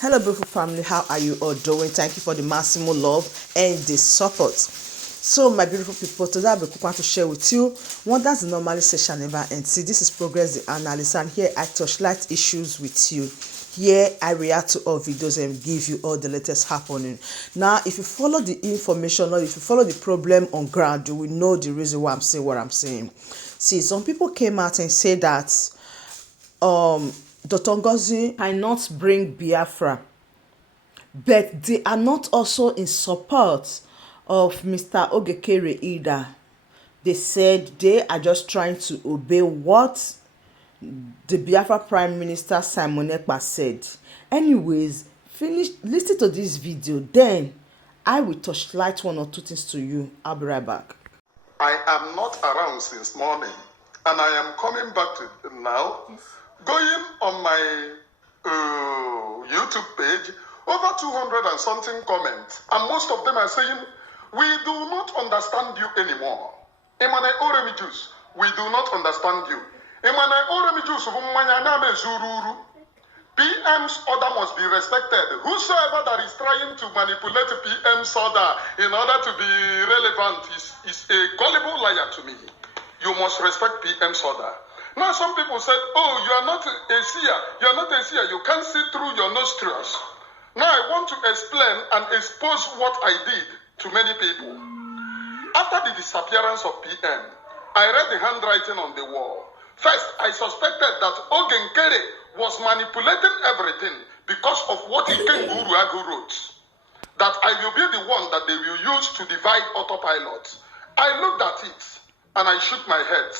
Hello, beautiful family. How are you all doing? Thank you for the maximum love and the support. So, my beautiful people, today I'll be going to share with you what does the normally session never end. See, this is Progress the Analyst, and here I touchlight issues with you. Here I react to all videos and give you all the latest happening. Now, if you follow the information or if you follow the problem on ground, you will know the reason why I'm saying what I'm saying. See, some people came out and said that Dr. Ngozi cannot bring Biafra, but they are not also in support of Mr. Ogekere either. They said they are just trying to obey what the Biafra Prime Minister Simon Ekpa'S said. Anyways, listen to this video, then I will touchlight one or two things to you. I'll be right back. I am not around since morning, and I am coming back to now. Going on my YouTube page, over 200 and something comments, and most of them are saying, we do not understand you anymore. Emane Oremijus, we do not understand you. Emane Oremijus, PM's order must be respected. Whosoever that is trying to manipulate PM's order in order to be relevant is a gullible liar to me. You must respect PM's order. Now some people said, oh, you are not a seer. You are not a seer. You can't see through your nostrils. Now I want to explain and expose what I did to many people. After the disappearance of PM, I read the handwriting on the wall. First, I suspected that Ogekere was manipulating everything because of what Ikenguru Agu wrote. That I will be the one that they will use to divide autopilot. I looked at it and I shook my head.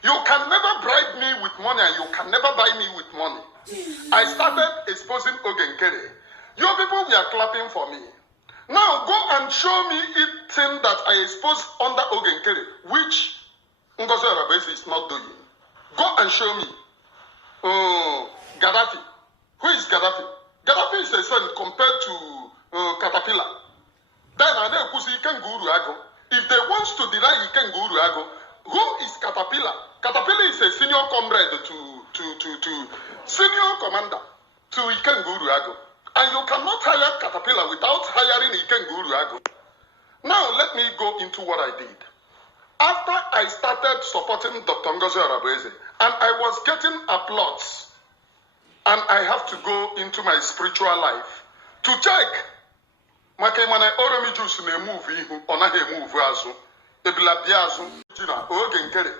You can never bribe me with money and you can never buy me with money. I started exposing Ogekere. You people were clapping for me. Now go and show me it thing that I exposed under Ogekere, which Ngozi Arabesi is not doing. Go and show me. Gaddafi. Who is Gaddafi? Gaddafi is a son compared to Caterpillar. Then I know Ikenguru Ago. If they want to deny Ikenguru Ago, who is Caterpillar? Caterpillar is a senior comrade to senior commander to Ikenguru Ago. And you cannot hire Caterpillar without hiring Ikenguru Ago. Now let me go into what I did. After I started supporting Dr. Ngozi Arabesi, and I was getting applause, and I have to go into my spiritual life to check. Makemana Oromi Juice ne move ihu, onahe move azu, ebila biazu, jina, Ogekere,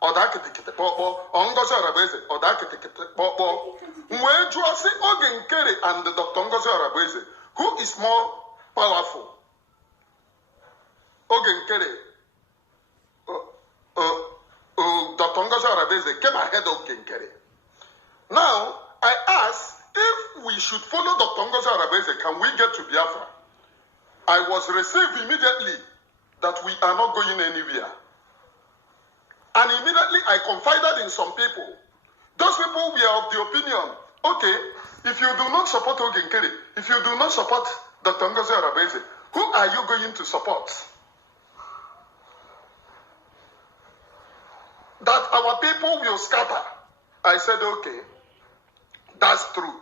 Odakete Popo, Ngozi Arabesi, Odakete Popo. When you say Ogekere and Dr. Ngozi Arabesi, who is more powerful? Ogekere. Dr. Ngozi Arabesi came ahead of Ogekere. Now, I asked if we should follow Dr. Ngozi Arabesi, can we get to Biafra? I was received immediately that we are not going anywhere. And immediately I confided in some people. Those people were of the opinion, okay, if you do not support Ogekere, if you do not support Dr. Ngozi Arabesi, who are you going to support? That our people will scatter. I said, okay, that's true.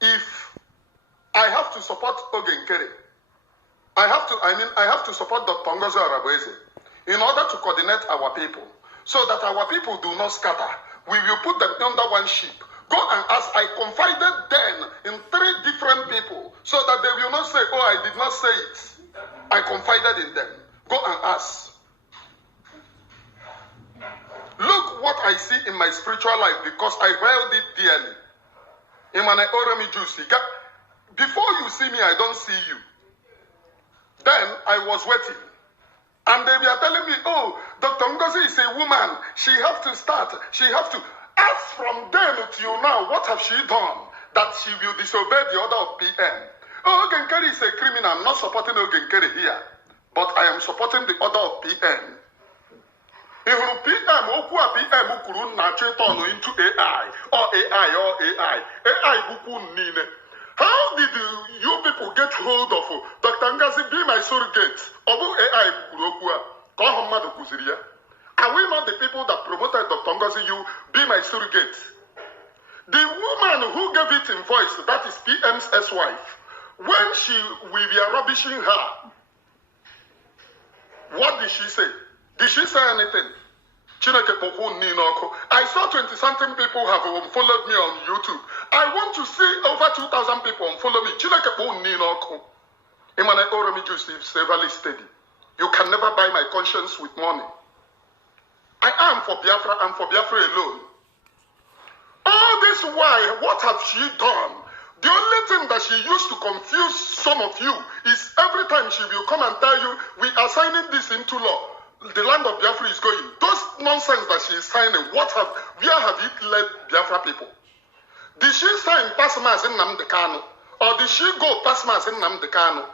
If I have to support Ogekere, I have to support Dr. Ngozi Arabesi in order to coordinate our people so that our people do not scatter. We will put them under one sheep. Go and ask. I confided then in 3 different people so that they will not say, oh, I did not say it. I confided in them. Go and ask. Look what I see in my spiritual life because I held it dearly. Imane Oremi Juicy. Before you see me, I don't see you. Then I was waiting. And they were telling me, oh, Dr. Ngozi is a woman. She have to start. She have to. Ask from then till now, what have she done that she will disobey the order of PM? Oh, Ogekere is a criminal. I'm not supporting Ogekere here. But I am supporting the order of PM. If PM, PM turn into AI, or AI. How did you people get hold of Dr. Ngozi be my surrogate? AI. Are we not the people that promoted Dr. Ngozi, you be my surrogate? The woman who gave it in voice, that is PM's ex-wife, when we were rubbishing her, what did she say? Did she say anything? I saw 20-something people have followed me on YouTube. I want to see over 2,000 people follow me. Steady. You can never buy my conscience with money. I am for Biafra, I'm for Biafra alone. All this while, what have she done? The only thing that she used to confuse some of you is every time she will come and tell you, we are signing this into law. The land of Biafra is going. Those nonsense that she is signing, where have it led Biafra people? Did she sign Pasmas in Namdekano? Or did she go Pasmas in Namdekano?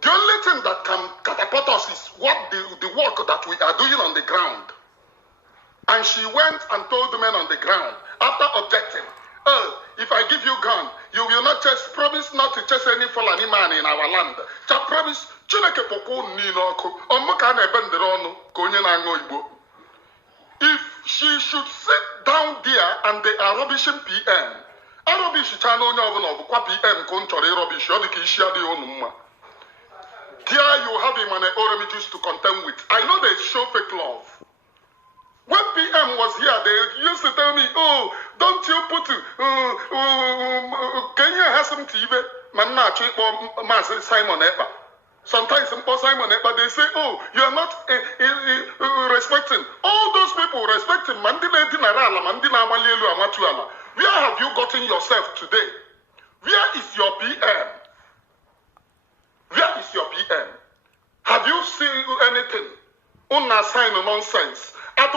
The only thing that can catapult us is what the work that we are doing on the ground. And she went and told the men on the ground, after objecting, oh, if I give you gun, you will not just promise not to chase any Fulani man in our land. Just promise. If she should sit down there and they are rubbishing PM, there you have him and Oromijus to contend with. I know they show fake love. When PM was here, they used to tell me, oh, don't you put Kenya has some TV, Simon Ekpa. Sometimes Simon Ekpa, they say, oh, you are not respecting. All those people respecting Mandela Dinarala, Mandela Malielu Amatuala. Where have you gotten yourself today? Where is your PM? Where is your PM? Have you seen anything? Una sign nonsense. If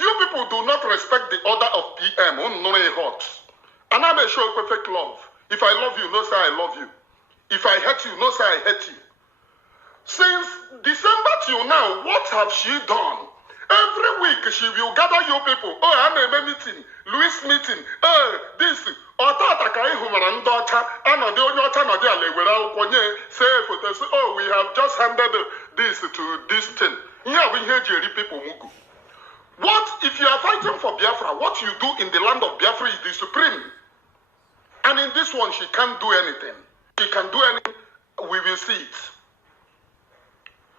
you people do not respect the order of PM, and I may show perfect love. If I love you, no say I love you. If I hate you, no say I hate you. Since December till now, what have she done? Every week she will gather your people. Oh, I'm a meeting, Louis meeting. This. Oh, we have just handed this to this thing. Yeah, we hear Jerry people. What if you are fighting for Biafra? What you do in the land of Biafra is the supreme. And in this one, she can't do anything. She can do anything. We will see it.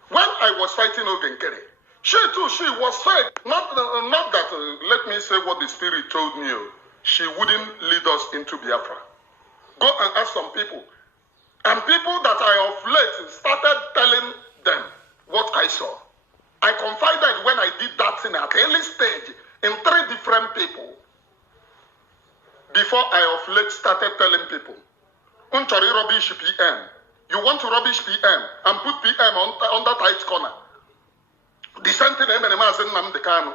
When I was fighting Ogenkere, she too, she was fed. Not that, let me say what the Spirit told me. She wouldn't lead us into Biafra. Go and ask some people. And people that I of late started telling them what I saw. I confided when I did that thing at early stage in 3 different people. Before I of late started telling people, Unchari rubbish PM. You want to rubbish PM and put PM on that tight corner. The same thing Namdekano.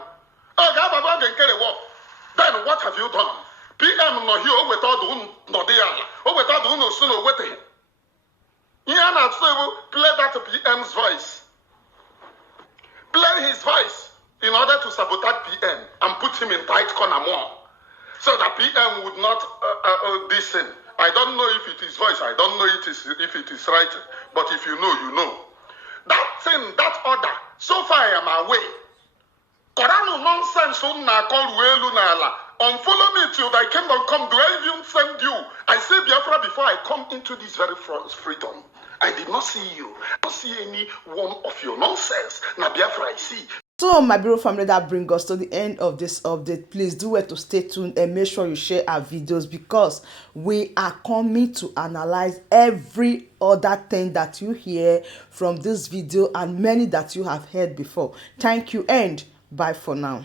Then what have you done? PM no here without no deala. Without no sooner with him. Yana play that PM's voice. Play his voice in order to sabotage PM and put him in tight corner more. So that PM would not listen. I don't know if it is voice. I don't know if it is right. But if you know, you know. That thing, that order, so far I am away. Koranu nonsense unfollow me till thy kingdom come. Do I even send you? I say Biafra before I come into this very freedom. I did not see you. I don't see any one of your nonsense. Now Biafra I see. So my beautiful family, that brings us to the end of this update. Please do well to stay tuned and make sure you share our videos, because we are coming to analyze every other thing that you hear from this video and many that you have heard before. Thank you and bye for now.